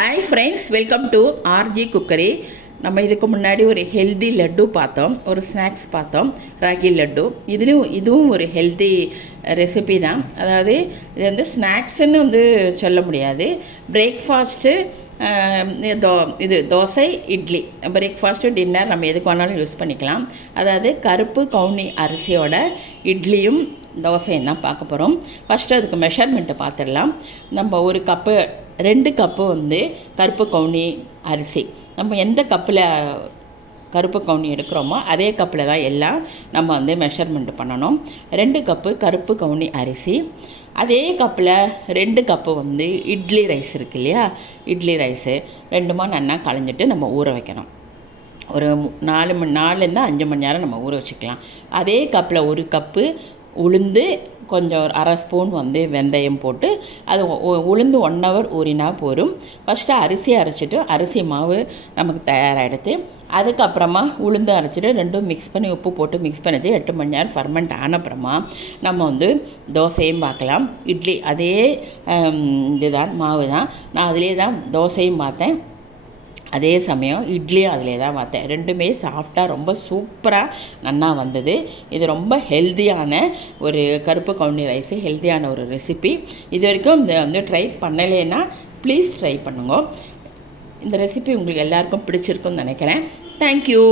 Hi friends, welcome to RG cookery. நம்ம இதுக்கு முன்னாடி ஒரு ஹெல்தி லட்டு பார்த்தோம், ஒரு ஸ்நாக்ஸ் பார்த்தோம், ராகி லட்டு. இதுவும் ஒரு ஹெல்தி ரெசிபி தான். அதாவது இது வந்து ஸ்நாக்ஸுன்னு சொல்ல முடியாது. Breakfast, dosa, idli, breakfast, dinner நம்ம எதுக்கு வேணாலும் யூஸ் பண்ணிக்கலாம். அதாவது கருப்பு கவுனி அரிசியோட இட்லியும் தோசையும் தான் பார்க்க போகிறோம். ஃபஸ்ட்டு அதுக்கு மெஷர்மெண்ட்டை பார்த்துடலாம். நம்ம ஒரு கப்பு 2 கப்பு கருப்பு கவுனி அரிசி, நம்ம எந்த கப்பில் கருப்பு கவுனி எடுக்கிறோமோ அதே கப்பில் தான் எல்லாம் நம்ம மெஷர்மெண்ட் பண்ணணும். 2 கப்பு கருப்பு கவுனி அரிசி, அதே கப்பில் 2 கப்பு இட்லி ரைஸ் இருக்குது இல்லையா, இட்லி ரைஸு 2மா நல்லா களைஞ்சிட்டு நம்ம ஊற வைக்கணும். ஒரு 4 5 மணி நேரம் நம்ம ஊற வச்சுக்கலாம். அதே கப்பில் 1 கப்பு உளுந்து, கொஞ்சம் ஒரு அரை ஸ்பூன் வெந்தயம் போட்டு அது உளுந்து 1 ஹவர் ஊறினா போதும். ஃபஸ்ட்டு அரிசி அரைச்சிட்டு, அரிசி மாவு நமக்கு தயாராகிடுது. அதுக்கப்புறமா உளுந்து அரைச்சிட்டு ரெண்டும் மிக்ஸ் பண்ணி உப்பு போட்டு மிக்ஸ் பண்ணிட்டு 8 மணி நேரம் ஃபர்மெண்ட் ஆனப்புறமா நம்ம தோசையும் பார்க்கலாம். இட்லி அதே இதுதான், மாவு தான். நான் அதிலே தான் தோசையும் பார்த்தேன், அதே சமயம் இட்லியும் அதிலே தான் பார்த்தேன். ரெண்டுமே சாஃப்டாக ரொம்ப சூப்பராக நன்னா வந்தது. இது ரொம்ப ஹெல்த்தியான ஒரு கருப்பு கவுனி ரைஸு, ஹெல்த்தியான ஒரு ரெசிபி. இது வரைக்கும் இந்த ட்ரை பண்ணலைன்னா ப்ளீஸ் ட்ரை பண்ணுங்க. இந்த ரெசிபி உங்களுக்கு எல்லாருக்கும் பிடிச்சிருக்குன்னு நினைக்கிறேன். தேங்க்யூ.